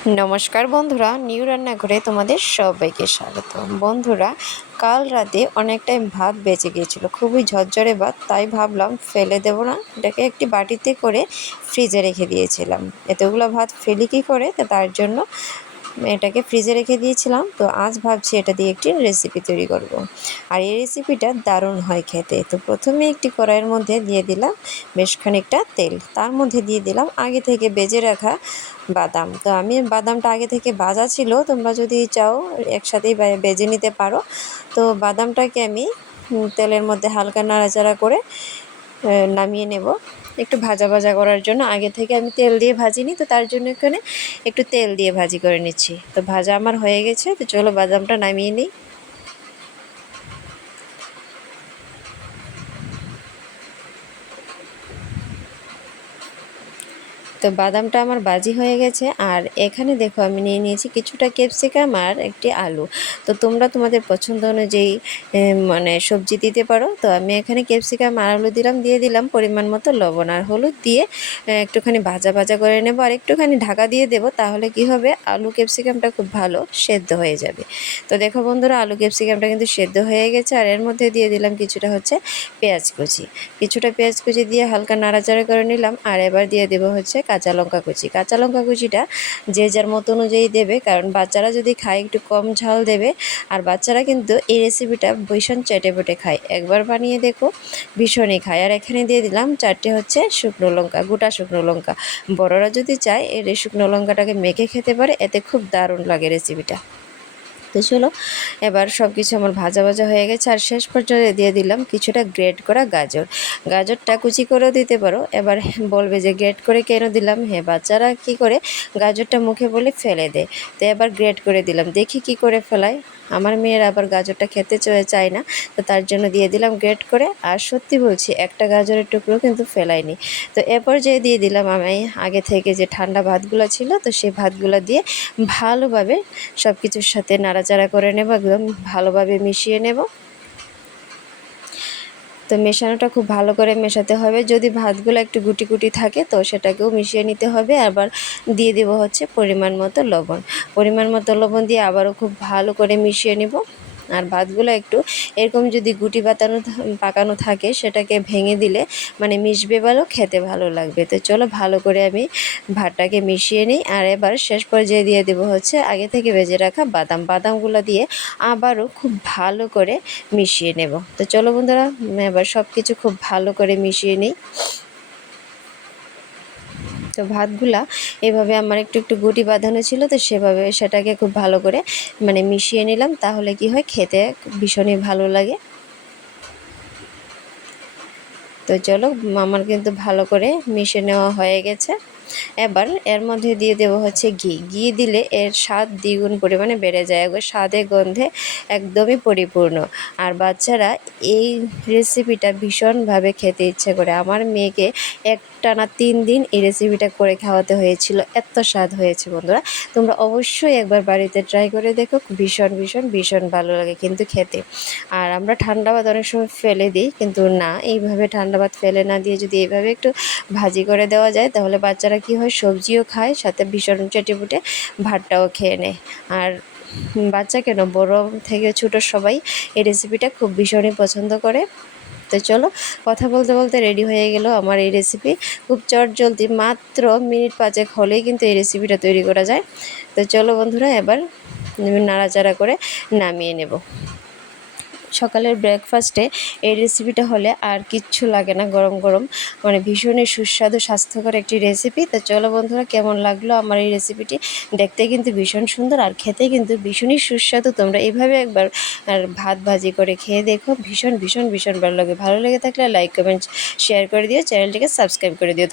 নমস্কার বন্ধুরা, নিউ রান্নাঘরে তোমাদের সবাইকে স্বাগত। বন্ধুরা, কাল রাতে অনেকটাই ভাত বেঁচে গিয়েছিল, খুবই ঝরঝরে ভাত, তাই ভাবলাম ফেলে দেব না, এটাকে একটি বাটিতে করে ফ্রিজে রেখে দিয়েছিলাম। এতগুলো ভাত ফেলি কী করে, তো তার জন্য এটাকে ফ্রিজে রেখে দিয়েছিলাম। তো আজ ভাবছি এটা দিয়ে একটি রেসিপি তৈরি করব। আর এই রেসিপিটা দারুণ হয় খেতে। তো প্রথমে একটি কড়াইয়ের মধ্যে দিয়ে দিলাম বেশ খানিকটা তেল, তার মধ্যে দিয়ে দিলাম আগে থেকে ভেজে রাখা বাদাম। তো আমি বাদামটা আগে থেকে ভাজা ছিল, তোমরা যদি চাও একসাথেই ভেজে নিতে পারো। তো বাদামটাকে আমি তেলের মধ্যে হালকা নাড়াচাড়া করে নামিয়ে নেব। একটু ভাজা ভাজা করার জন্য আগে থেকে আমি তেল দিয়ে ভাজিনি, তো তার জন্য এখানে একটু তেল দিয়ে ভাজি করে নিচ্ছি। তো ভাজা আমার হয়ে গেছে, তো চলো বাদামটা নামিয়ে নিই। তো বাদামটা আমার ভাজি হয়ে গেছে। আর এখানে দেখো আমি নিয়ে নিয়েছি কিছুটা ক্যাপসিকাম আর একটি আলু। তো তোমরা তোমাদের পছন্দ অনুযায়ী মানে সবজি দিতে পারো। তো আমি এখানে ক্যাপসিকাম আর আলু দিলাম, দিয়ে দিলাম পরিমাণ মতো লবণ আর হলুদ দিয়ে একটুখানি ভাজা ভাজা করে নেব। আর একটুখানি ঢাকা দিয়ে দেবো, তাহলে কি হবে, আলু ক্যাপসিকামটা খুব ভালো সেদ্ধ হয়ে যাবে। তো দেখো বন্ধুরা, আলু ক্যাপসিকামটা কিন্তু সেদ্ধ হয়ে গেছে। আর এর মধ্যে দিয়ে দিলাম কিছুটা পেঁয়াজ কুচি দিয়ে হালকা নাড়াচাড়া করে নিলাম। আর এবার দিয়ে দেবো কাঁচা লঙ্কা কুচিটা যে যার মতো অনুযায়ী দেবে, কারণ বাচ্চারা যদি খায় একটু কম ঝাল দেবে। আর বাচ্চারা কিন্তু এই রেসিপিটা ভীষণ চেটেপুটে খায়, একবার বানিয়ে দেখো, ভীষণই খায়। আর এখানে দিয়ে দিলাম 4টে শুকনো লঙ্কা, গোটা শুকনো লঙ্কা। বড়রা যদি চায় এই শুকনো লঙ্কাটাকে মেখে খেতে পারে, এতে খুব দারুণ লাগে রেসিপিটা। তো চলো, এবার সব কিছু আমার ভাজা ভাজা হয়ে গেছে। আর শেষ পর্যায়ে দিয়ে দিলাম কিছুটা গ্রেট করা গাজরটা কুচি করেও দিতে পারো। এবার বলবে যে গ্রেট করে কেন দিলাম, হ্যাঁ, বাচ্চারা কি করে গাজরটা মুখে বলে ফেলে দেয়। তো এবার গ্রেট করে দিলাম, দেখি কি করে ফেলায়। আমার মেয়ের আবার গাজরটা খেতে চায় না, তো তার জন্য দিয়ে দিলাম গ্রেট করে। আর সত্যি বলছি, একটা গাজরের টুকরো কিন্তু ফেলাইনি। তো এরপর যে দিয়ে দিলাম আমি আগে থেকে যে ঠান্ডা ভাতগুলো ছিল, তো সেই ভাতগুলো দিয়ে ভালোভাবে সব কিছুর সাথে নাড়াচাড়া করে নেব, একদম ভালোভাবে মিশিয়ে নেব। তো মেশানোটা খুব ভালো করে মেশাতে হবে। যদি ভাতগুলো একটু গুটি গুটি থাকে, তো সেটাকেও মিশিয়ে নিতে হবে। আবার দিয়ে দেবো পরিমাণ মতো লবণ দিয়ে আবারও খুব ভালো করে মিশিয়ে নেব। আর ভাতগুলো একটু এরকম যদি গুটি পাকানো থাকে, সেটাকে ভেঙে দিলে মানে মিশবে ভালো, খেতে ভালো লাগবে। তো চলো ভালো করে আমি ভাতটাকে মিশিয়ে নিই। আর এবার শেষ পর্যায়ে দিয়ে দেবো আগে থেকে ভেজে রাখা বাদামগুলো দিয়ে আবারও খুব ভালো করে মিশিয়ে নেব। তো চলো বন্ধুরা, এবার সব কিছু খুব ভালো করে মিশিয়ে নিই। তো ভাতগুলা এভাবে আমার একটু একটু গুটি বাঁধানো ছিল, তো সেটাকে খুব ভালো করে মানে মিশিয়ে নিলাম, তাহলে কি হয়, খেতে ভীষণই ভালো লাগে। তো চলো, আমার কিন্তু ভালো করে মিশিয়ে নেওয়া হয়ে গেছে। এবার এর মধ্যে দিয়ে দেবো ঘি দিলে এর স্বাদ দ্বিগুণ পরিমাণে বেড়ে যায়, একবার স্বাদে গন্ধে একদমই পরিপূর্ণ। আর বাচ্চারা এই রেসিপিটা ভীষণভাবে খেতে ইচ্ছে করে। আমার মেয়েকে একটানা 3 দিন এই রেসিপিটা করে খাওয়াতে হয়েছিল, এত স্বাদ হয়েছে। বন্ধুরা, তোমরা অবশ্যই একবার বাড়িতে ট্রাই করে দেখো, ভীষণ ভীষণ ভীষণ ভালো লাগে কিন্তু খেতে। আর আমরা ঠান্ডা ভাত অনেক সময় ফেলে দিই, কিন্তু না, এইভাবে ঠান্ডা ভাত ফেলে না দিয়ে যদি এইভাবে একটু ভাজি করে দেওয়া যায়, তাহলে বাচ্চারা কি হয়, সবজিও খায়, সাথে ভীষণ চেটেপুটে ভাতটাও খেয়ে নেয়। আর বাচ্চা কেন, বড় থেকে ছোট সবাই এই রেসিপিটা খুব ভীষণই পছন্দ করে। তো চলো, কথা বলতে বলতে রেডি হয়ে গেল আমার এই রেসিপি। খুব চটজলদি, মাত্র মিনিট 5 হলেই কিন্তু এই রেসিপিটা তৈরি করা যায়। তো চলো বন্ধুরা, এবার নাড়াচাড়া করে নামিয়ে নেব। সকালের ব্রেকফাস্টে এই রেসিপিটা হলে আর কিচ্ছু লাগে না, গরম গরম, মানে ভীষণই সুস্বাদু স্বাস্থ্যকর একটি রেসিপি। তো চলো বন্ধুরা, কেমন লাগলো আমার এই রেসিপিটি, দেখতে কিন্তু ভীষণ সুন্দর আর খেতে কিন্তু ভীষণই সুস্বাদু। তোমরা এইভাবে একবার আর ভাত ভাজি করে খেয়ে দেখো, ভীষণ ভীষণ ভীষণ ভালো লাগে। ভালো লেগে থাকলে লাইক কমেন্ট শেয়ার করে দিও, চ্যানেলটিকে সাবস্ক্রাইব করে দিও।